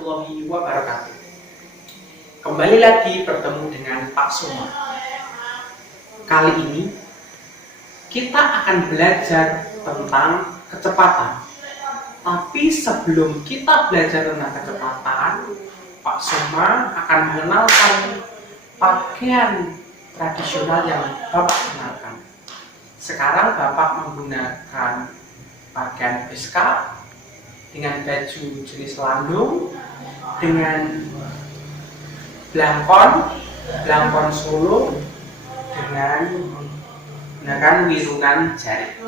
warahmatullahi wabarakatuh. Kembali lagi bertemu dengan Pak Suma. Kali ini kita akan belajar tentang kecepatan. Tapi sebelum kita belajar tentang kecepatan, Pak Suma akan mengenalkan pakaian tradisional yang Bapak kenalkan. Sekarang Bapak menggunakan pakaian BSK dengan baju jenis landung, dengan belangkon Solo, dengan menggunakan wirungan jari.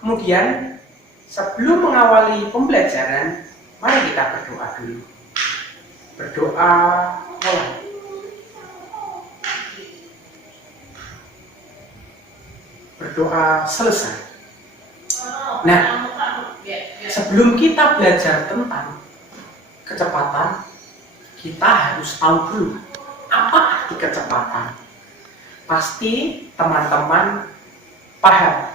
Kemudian sebelum mengawali pembelajaran, mari kita berdoa dulu. Berdoa mulai. Berdoa selesai. Nah, sebelum kita belajar tentang kecepatan, kita harus tahu dulu apa arti kecepatan. Pasti teman-teman paham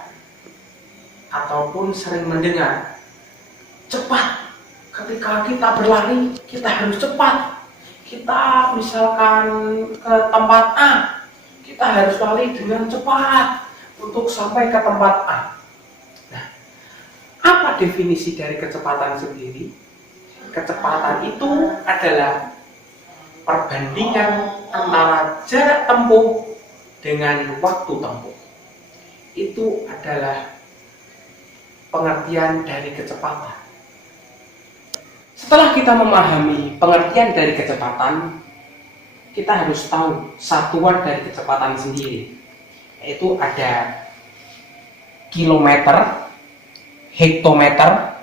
ataupun sering mendengar cepat. Ketika kita berlari, kita harus cepat. Kita misalkan ke tempat A, kita harus lari dengan cepat untuk sampai ke tempat A. Nah, apa definisi dari kecepatan sendiri? Kecepatan itu adalah perbandingan antara jarak tempuh dengan waktu tempuh. Itu adalah pengertian dari kecepatan. Setelah kita memahami pengertian dari kecepatan, kita harus tahu satuan dari kecepatan sendiri, yaitu ada kilometer, hektometer,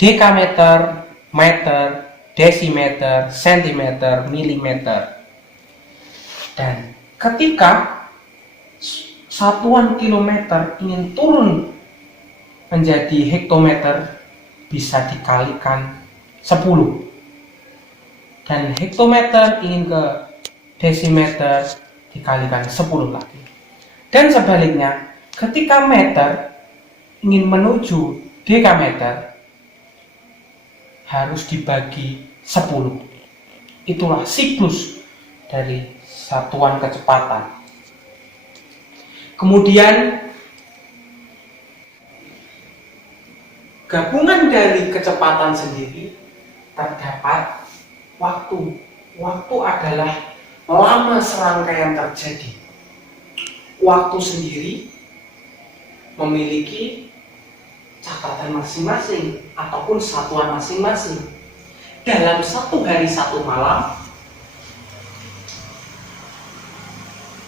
dekameter, meter, desimeter, sentimeter, milimeter. Dan ketika satuan kilometer ingin turun menjadi hektometer, bisa dikalikan 10. Dan hektometer ingin ke desimeter, dikalikan 10 lagi. Dan sebaliknya, ketika meter ingin menuju dekameter, harus dibagi 10. Itulah siklus dari satuan kecepatan. Kemudian gabungan dari kecepatan sendiri terdapat waktu. Waktu adalah lama serangkaian terjadi. Waktu sendiri memiliki catatan masing-masing ataupun satuan masing-masing. Dalam satu hari satu malam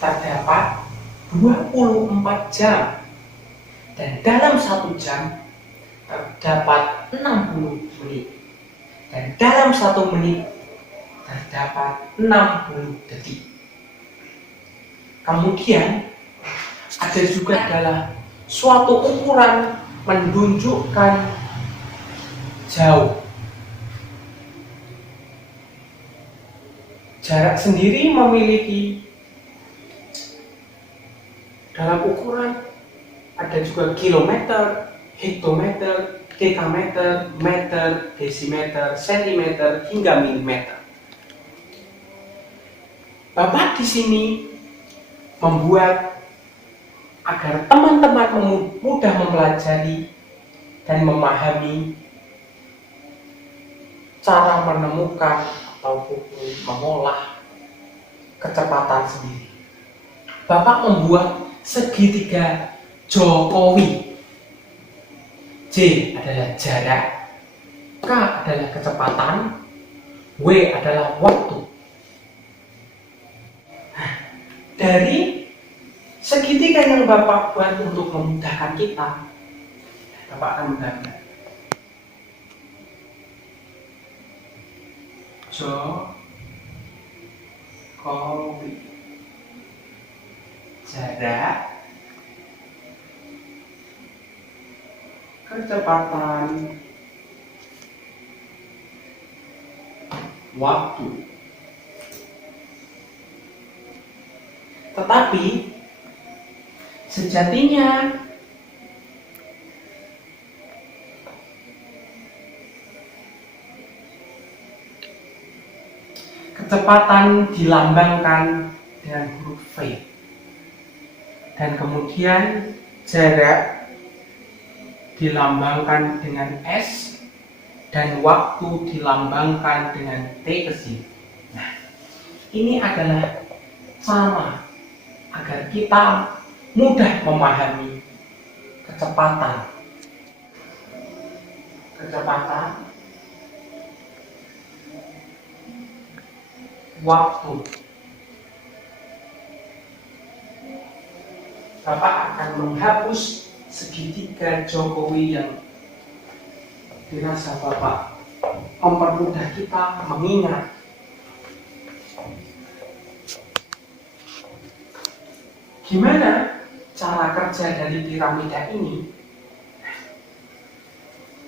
terdapat 24 jam, dan dalam satu jam terdapat 60 menit, dan dalam 1 menit terdapat 60 detik. Kemudian ada juga adalah suatu ukuran menunjukkan jauh. Jarak sendiri memiliki dalam ukuran ada juga kilometer, hektometer, dekameter, meter, desimeter, sentimeter, hingga milimeter. Bapak di sini membuat agar teman-teman mudah mempelajari dan memahami cara menemukan ataupun mengolah kecepatan sendiri. Bapak membuat segitiga Jokowi. J adalah jarak, K adalah kecepatan, W adalah waktu. Nah, dari segitiga yang Bapak buat untuk memudahkan kita, Bapak akan menggambar Jokowi, jarak, kecepatan, waktu. Tetapi sejatinya kecepatan dilambangkan dengan huruf V, dan kemudian jarak dilambangkan dengan S, dan waktu dilambangkan dengan T kecil. Nah, ini adalah cara agar kita mudah memahami kecepatan, waktu. Bapak akan menghapus segitiga Jokowi yang dirasa Bapak mempermudah kita mengingat. Gimana cara kerja dari piramida ini?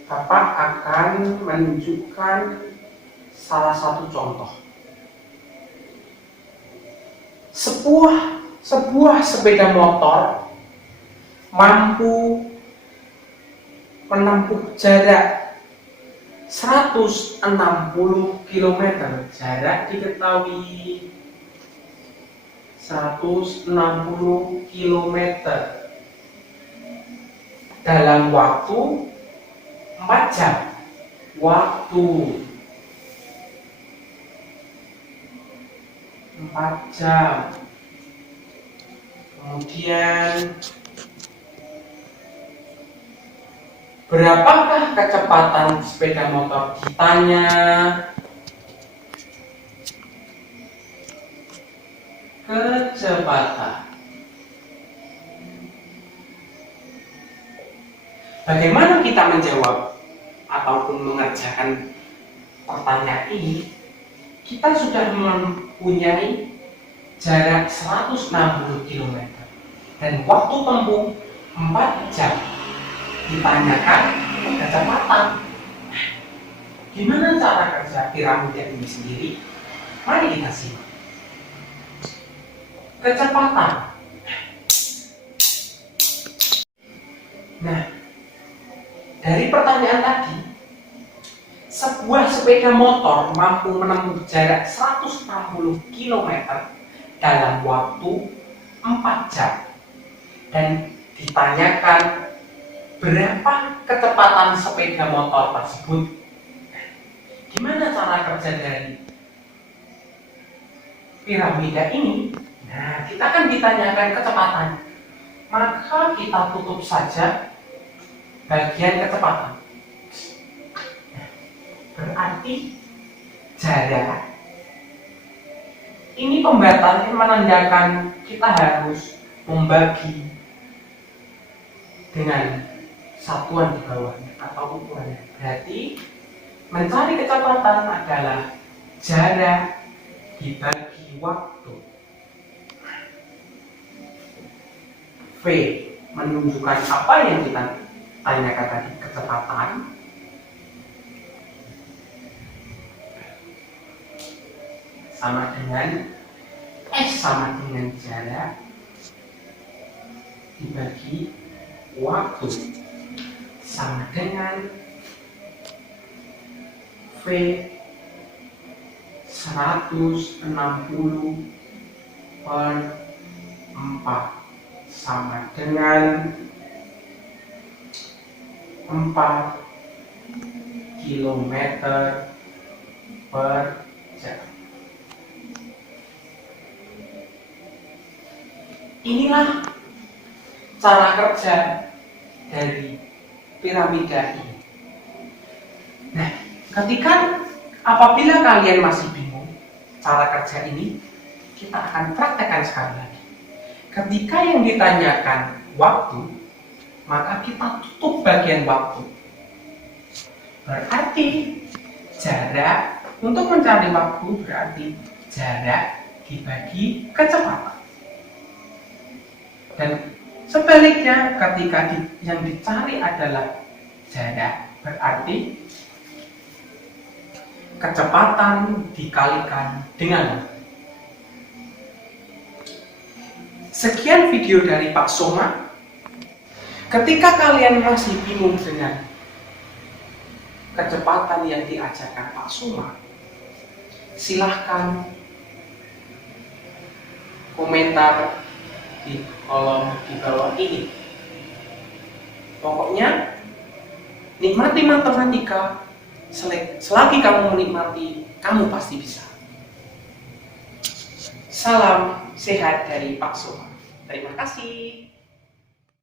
Bapak akan menunjukkan salah satu contoh. Sebuah sepeda motor mampu menempuh jarak 160 km. Jarak diketahui 160 km dalam waktu 4 jam. Waktu 4 jam. Kemudian berapakah kecepatan sepeda motor? Ditanya. Kecepatan. Bagaimana kita menjawab ataupun mengerjakan pertanyaan ini? Kita sudah mempunyai jarak 160 km dan waktu tempuh 4 jam. Ditanyakan kecepatan. Gimana cara kerja piramida ini sendiri? Mari kita simak. Kecepatan. Nah, dari pertanyaan tadi, sebuah sepeda motor mampu menempuh jarak 160 km dalam waktu 4 jam. Dan ditanyakan berapa kecepatan sepeda motor tersebut. Gimana cara kerja dari piramida ini? Nah, kita akan ditanyakan kecepatan, maka kita tutup saja bagian kecepatan. Berarti jarak ini pembatas yang menandakan kita harus membagi dengan satuan di bawahnya atau ukurannya. Berarti mencari kecepatan adalah jarak dibagi waktu. V menunjukkan apa yang kita tanyakan tadi, kecepatan. Sama dengan S sama dengan jarak dibagi waktu, sama dengan V 160 per 4 sama dengan 4 km per jam. Inilah cara kerja dari piramida ini. Nah, apabila kalian masih bingung cara kerja ini, kita akan praktekkan sekali lagi. Ketika yang ditanyakan waktu, maka kita tutup bagian waktu. Berarti jarak, untuk mencari waktu berarti jarak dibagi kecepatan. Dan sebaliknya, ketika yang dicari adalah jarak, berarti kecepatan dikalikan dengan. Sekian video dari Pak Soma. Ketika kalian masih bingung dengan kecepatan yang diajarkan Pak Soma, silahkan komentar di kolom di bawah ini. Pokoknya nikmati matematika, selagi kamu menikmati, kamu pasti bisa. Salam sehat dari Pak Soha. Terima kasih.